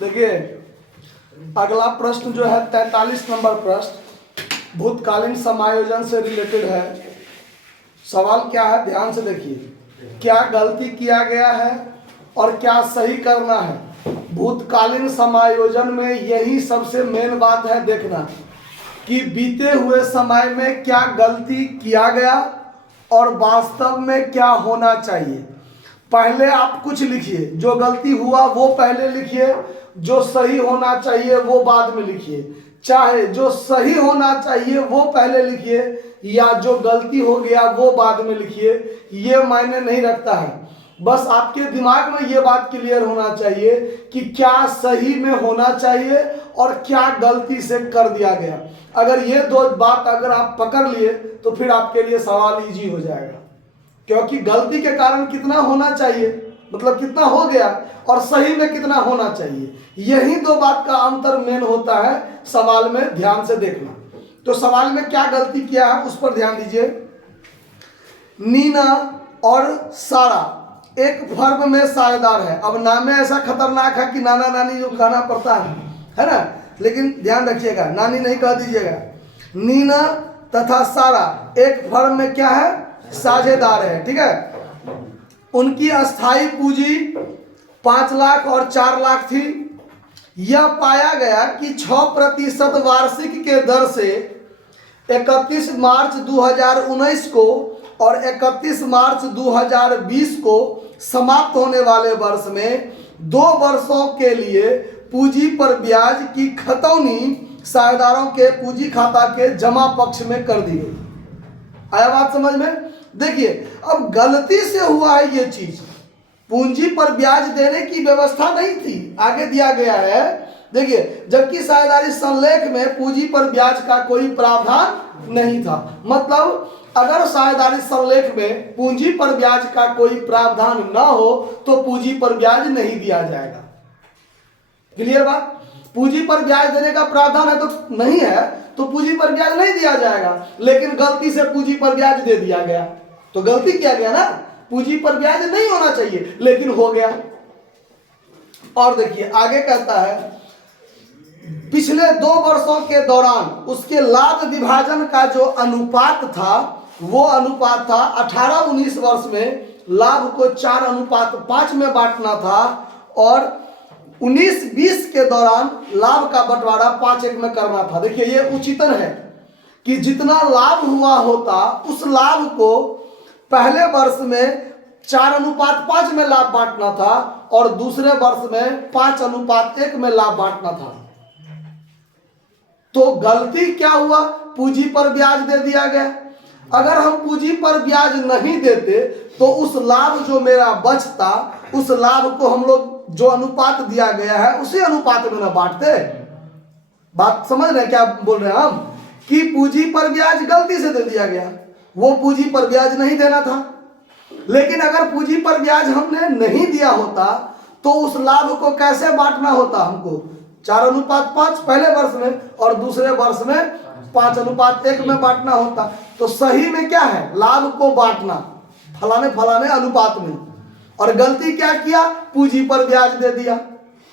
देखिए अगला प्रश्न जो है 43 नंबर प्रश्न भूतकालीन समायोजन से रिलेटेड है। सवाल क्या है, ध्यान से देखिए। क्या गलती किया गया है और क्या सही करना है। भूतकालीन समायोजन में यही सबसे मेन बात है, देखना कि बीते हुए समय में क्या गलती किया गया और वास्तव में क्या होना चाहिए। पहले आप कुछ लिखिए, जो गलती हुआ वो पहले लिखिए, जो सही होना चाहिए वो बाद में लिखिए। चाहे जो सही होना चाहिए वो पहले लिखिए या जो गलती हो गया वो बाद में लिखिए, ये मायने नहीं रखता है। बस आपके दिमाग में ये बात क्लियर होना चाहिए कि क्या सही में होना चाहिए और क्या गलती से कर दिया गया। अगर ये दो बात अगर आप पकड़ लिए तो फिर आपके लिए सवाल इजी हो जाएगा, क्योंकि गलती के कारण कितना होना चाहिए मतलब कितना हो गया और सही में कितना होना चाहिए, यही दो बात का अंतर मेन होता है सवाल में। ध्यान से देखना, तो सवाल में क्या गलती किया है उस पर ध्यान दीजिए। नीना और सारा एक फर्म में साझेदार है। अब नाम में ऐसा खतरनाक है कि नाना नानी जो कहना पड़ता है ना, लेकिन ध्यान रखिएगा, नानी नहीं कह दीजिएगा। नीना तथा सारा एक फर्म में क्या है, साझेदार है, ठीक है। उनकी अस्थाई पूंजी 5 लाख और 4 लाख थी। यह पाया गया कि 6% वार्षिक के दर से 31 मार्च 2019 को और 31 मार्च 2020 को समाप्त होने वाले वर्ष में 2 वर्षों के लिए पूंजी पर ब्याज की खतौनी साझेदारों के पूंजी खाता के जमा पक्ष में कर दी गई। आया बात समझ में। देखिए अब गलती से हुआ है ये चीज, पूंजी पर ब्याज देने की व्यवस्था नहीं थी, आगे दिया गया है। देखिए जबकि साझेदारी संलेख में पूंजी पर ब्याज का कोई प्रावधान नहीं था। मतलब अगर साझेदारी संलेख में पूंजी पर ब्याज का कोई प्रावधान न हो तो पूंजी पर ब्याज नहीं दिया जाएगा। क्लियर बात। पूंजी पर ब्याज देने का प्रावधान है तो नहीं है तो पूंजी पर ब्याज नहीं दिया जाएगा, लेकिन गलती से पूंजी पर ब्याज दे दिया गया तो गलती किया गया ना। पूंजी पर ब्याज नहीं होना चाहिए लेकिन हो गया। और देखिए आगे कहता है पिछले 2 वर्षों के दौरान उसके लाभ विभाजन का जो अनुपात था वो अनुपात था 18-19 वर्ष में लाभ को 4:5 में बांटना था और 19-20 के दौरान लाभ का बंटवारा 5:1 में करना था। देखिए ये उचितन है कि जितना लाभ हुआ होता उस लाभ को पहले वर्ष में 4:5 में लाभ बांटना था और दूसरे वर्ष में 5:1 में लाभ बांटना था। तो गलती क्या हुआ, पूंजी पर ब्याज दे दिया गया। अगर हम पूंजी पर ब्याज नहीं देते तो उस लाभ जो मेरा बचता उस लाभ को हम लोग जो अनुपात दिया गया है उसी अनुपात में ना बांटते। बात समझ रहे हैं क्या बोल रहे हैं हम, कि पूंजी पर ब्याज गलती से दे दिया गया, वो पूंजी पर ब्याज नहीं देना था। लेकिन अगर पूंजी पर ब्याज हमने नहीं दिया होता तो उस लाभ को कैसे बांटना होता, हमको 4:5 पहले वर्ष में और दूसरे वर्ष में 5:1 में बांटना होता। तो सही में क्या है, लाभ को बांटना फलाने फलाने अनुपात में, और गलती क्या किया, पूंजी पर ब्याज दे दिया।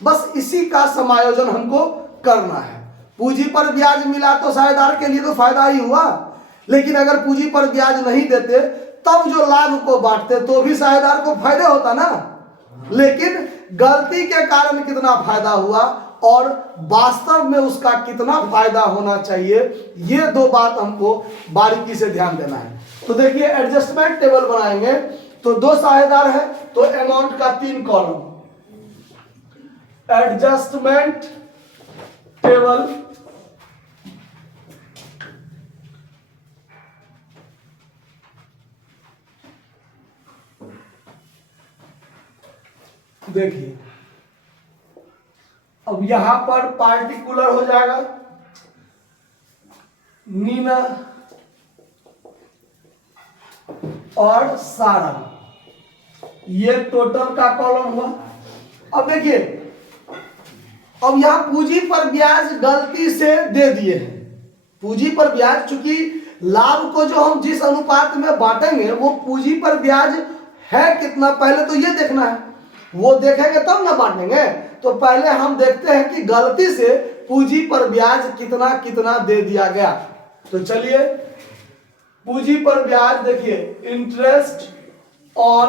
बस इसी का समायोजन हमको करना है। पूंजी पर ब्याज मिला तो साझेदार के लिए तो फायदा ही हुआ, लेकिन अगर पूंजी पर ब्याज नहीं देते तब जो लाभ को बांटते तो भी साझेदार को फायदा होता ना। लेकिन गलती के कारण कितना फायदा हुआ और वास्तव में उसका कितना फायदा होना चाहिए, ये दो बात हमको बारीकी से ध्यान देना है। तो देखिए एडजस्टमेंट टेबल बनाएंगे तो 2 साझेदार है तो अमाउंट का 3 कॉलम। एडजस्टमेंट टेबल देखिए अब यहां पर पार्टिकुलर हो जाएगा नीना और सारा, ये टोटल का कॉलम हुआ। अब देखिए अब यहां पूंजी पर ब्याज गलती से दे दिए हैं। पूंजी पर ब्याज, चूंकि लाभ को जो हम जिस अनुपात में बांटेंगे वो पूंजी पर ब्याज है कितना, पहले तो ये देखना है, वो देखेंगे तब ना बांटेंगे। तो पहले हम देखते हैं कि गलती से पूंजी पर ब्याज कितना कितना दे दिया गया। तो चलिए पूंजी पर ब्याज देखिए, इंटरेस्ट ऑन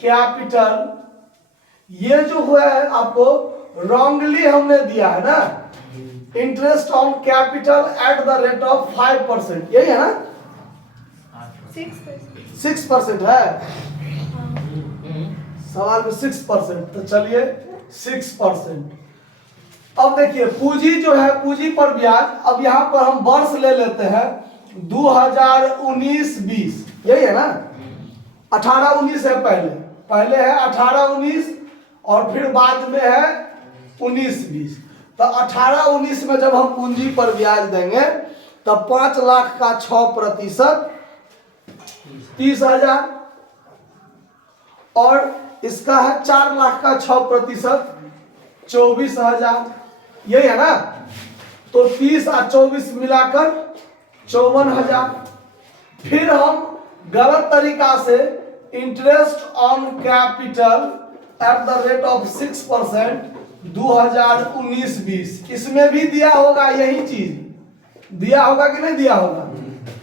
कैपिटल, ये जो हुआ है आपको रॉन्गली हमने दिया है ना, interest on capital at the rate of 5%, यही है ना, 6% है सवाल में 6%, तो चलिए 6%। अब देखिए पूंजी जो है, पूंजी पर ब्याज, अब यहां पर हम वर्ष ले लेते हैं 2019-20, यही है ना, 18-19 है, पहले है 18-19 और फिर बाद में है 19-20। तो 18-19 में जब हम पूंजी पर ब्याज देंगे तब 5 लाख का 6% 30,000, और इसका है 4 लाख का 6% 24,000, यही है ना। तो 30 और 24 मिलाकर 54,000। फिर हम गलत तरीका से interest on capital at the rate of 6% 2019-20, इसमें भी दिया होगा, यही चीज दिया होगा कि नहीं दिया होगा,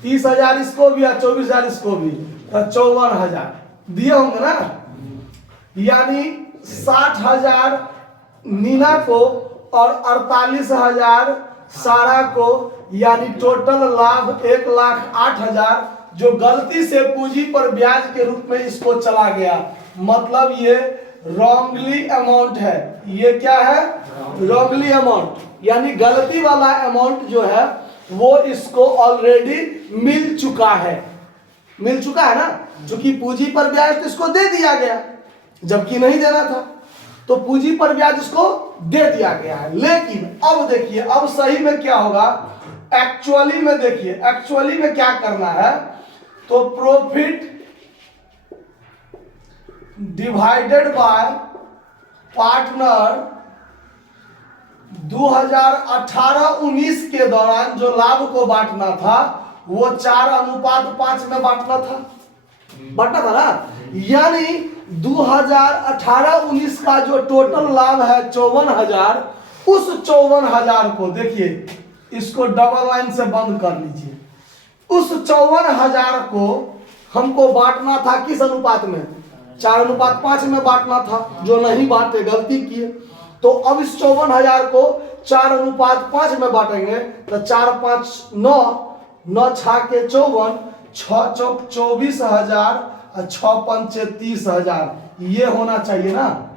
30,000 इसको भी और 24,000 इसको भी, तो 54,000 दिए होंगे ना। यानी 60,000 नीना को और 48,000 सारा को, यानी टोटल लाभ 1,08,000 जो गलती से पूंजी पर ब्याज के रूप में इसको चला गया। मतलब ये रॉन्गली अमाउंट है, ये क्या है, रॉन्गली अमाउंट, यानी गलती वाला अमाउंट जो है वो इसको ऑलरेडी मिल चुका है, मिल चुका है ना, क्योंकि पूंजी पर ब्याज तो इसको दे दिया गया जबकि नहीं देना था, तो पूंजी पर ब्याज इसको दे दिया गया है। लेकिन अब देखिए, अब सही में क्या होगा, एक्चुअली में देखिए, एक्चुअली में क्या करना है, तो प्रॉफिट डिवाइडेड बाय पार्टनर 2018-19 के दौरान जो लाभ को बांटना था वो 4:5 में बांटना था ना। यानी 2018-19 का जो टोटल लाभ है 54,000, उस 54,000 को देखिए, इसको डबल लाइन से बंद कर लीजिए, उस 54,000 को हमको बांटना था किस अनुपात में, 4:5 में बांटना था, जो नहीं बांटे, गलती किए। तो अब इस 54,000 को 4:5 में बांटेंगे, तो 4 5 9, 9 6 के 54, 6 चौक 24,000 और 6 पंचे 30,000, ये होना चाहिए ना।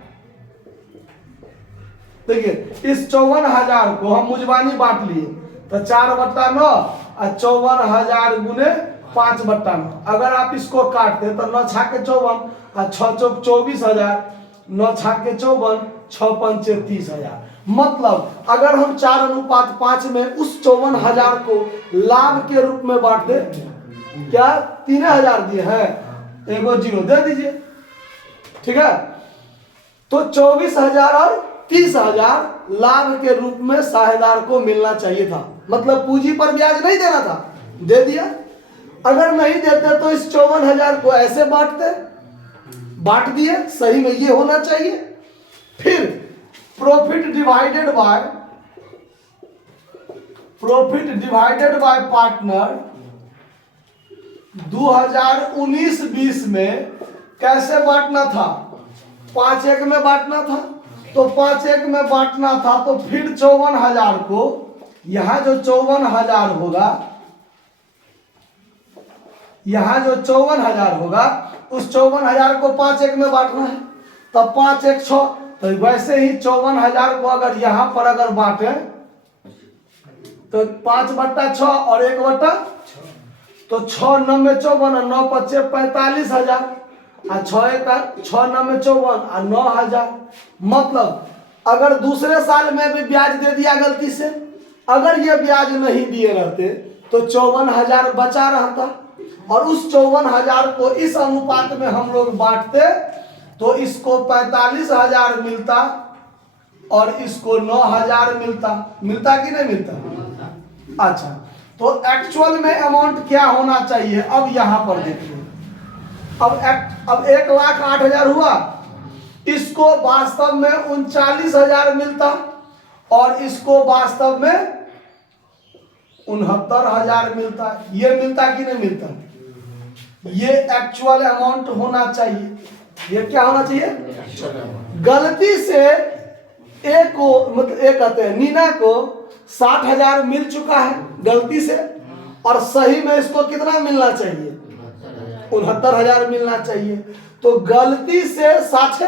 देखिए इस 54,000 को हम मुजबानी बांट लिए, तो 4/9 और 54,000 गुने 5/9। अगर आप इसको काटते तो 9 6 के 54 और 6 चौक 24,000, 9 6 के 54, 6 पंचे 30,000। मतलब अगर हम 4:5 में उस 54,000 को लाभ के रूप में बांट दे, क्या 3,000 दिए हैं, एगो 0 दे दीजिए, ठीक है। तो 24,000 और 30,000 लाभ के रूप में साझेदार को मिलना चाहिए था। मतलब पूंजी पर ब्याज नहीं देना था, दे दिया। अगर नहीं देते तो इस 54,000 को ऐसे बांट दिए, सही में ये होना चाहिए। फिर प्रॉफिट डिवाइडेड बाय पार्टनर 2019-20 में कैसे बांटना था, 5:1 में बांटना था। तो 5:1 में बांटना था, तो फिर 54,000 को, यहां जो 54,000 होगा, यहां जो 54,000 होगा, उस 54,000 को 5:1 में बांटना है, तब 5 1 6। तो वैसे ही 54,000 को अगर यहां पर अगर बांटे तो 5/6 और 1/, तो 6 9 में 54 और 9 5 45,000 और 6 9 में 54 और 9,000। मतलब अगर दूसरे साल में भी ब्याज दे दिया गलती से, अगर ये ब्याज नहीं दिए रहते तो 54,000 बचा रहता, और उस 54,000 को इस अनुपात में हम लोग बांटते तो इसको 45,000 मिलता और इसको 9,000 मिलता कि नहीं मिलता। अच्छा, तो एक्चुअल में अमाउंट क्या होना चाहिए, अब यहां पर देखिए, अब 1,08,000 हुआ, इसको वास्तव में 39,000 मिलता और इसको वास्तव में 69,000 मिलता। ये मिलता कि नहीं मिलता? ये एक्चुअल अमाउंट होना चाहिए। ये क्या होना चाहिए? गलती से ए को मतलब ए कहते हैं नीना को 60,000 मिल चुका है गलती से, और सही में इसको कितना मिलना चाहिए? 69,000 मिलना चाहिए। तो गलती से 60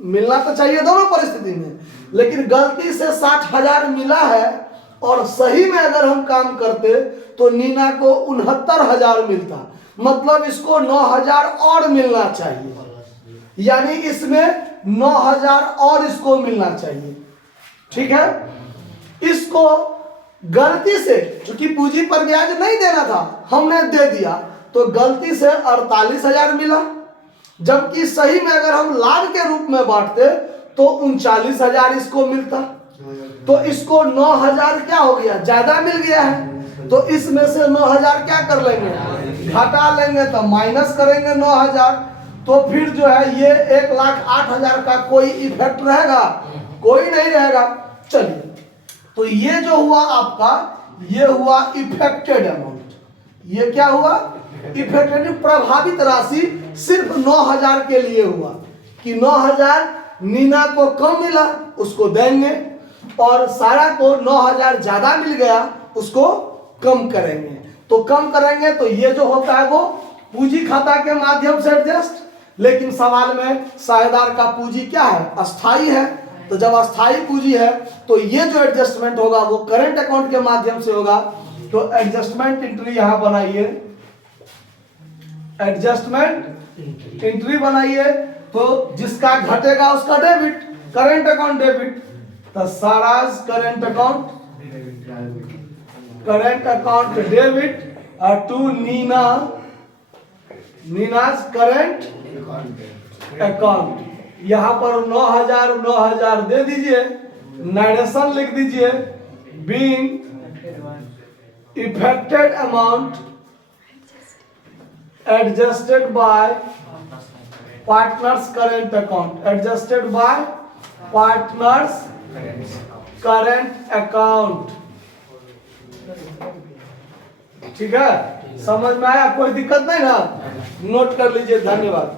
मिलना तो चाहिए दोनों परिस्थिति में, लेकिन गलती से 60,000 मिला है और सही में अगर हम काम करते तो नीना को 69,000 मिलता, मतलब इसको 9,000 और मिलना चाहिए, यानी इसमें 9,000 और इसको मिलना चाहिए। ठीक है, इसको गलती से चूंकि पूंजी पर ब्याज नहीं देना था हमने दे दिया तो गलती से 48,000 मिला, जबकि सही में अगर हम लाभ के रूप में बांटते तो 39,000 इसको मिलता। तो इसको 9,000 क्या हो गया? ज्यादा मिल गया है, तो इसमें से 9,000 क्या कर लेंगे? घटा लेंगे, तो माइनस करेंगे 9,000, तो फिर जो है ये 1,08,000 का कोई इफेक्ट रहेगा? कोई नहीं रहेगा। चलिए, तो ये जो हुआ आपका, ये हुआ इफेक्टेड अमाउंट। ये क्या हुआ? इफेक्टेड, प्रभावित राशि सिर्फ 9,000 के लिए हुआ कि 9,000 नीना को कम मिला उसको देंगे, और सारा को 9,000 ज्यादा मिल गया उसको कम करेंगे। तो कम करेंगे तो ये जो होता है वो पूंजी खाता के माध्यम से एडजस्ट, लेकिन सवाल में साझेदार का पूंजी क्या है? अस्थाई है। तो जब अस्थाई पूंजी है तो ये जो एडजस्टमेंट होगा वो करंट अकाउंट के माध्यम से होगा। तो एडजस्टमेंट एंट्री यहां बनाइए, एडजस्टमेंट एंट्री बनाइए। तो जिसका घटेगा उसका डेबिट, करंट अकाउंट डेबिट। तो Sara's current account debit to Neena's current account. यहां पर 9,000 दे दीजिए, नरेशन लिख दीजिए, being effected amount adjusted by partners current account, adjusted by partners current account. ठीक है, समझ में आया? कोई दिक्कत नहीं ना? नोट कर लीजिए। धन्यवाद।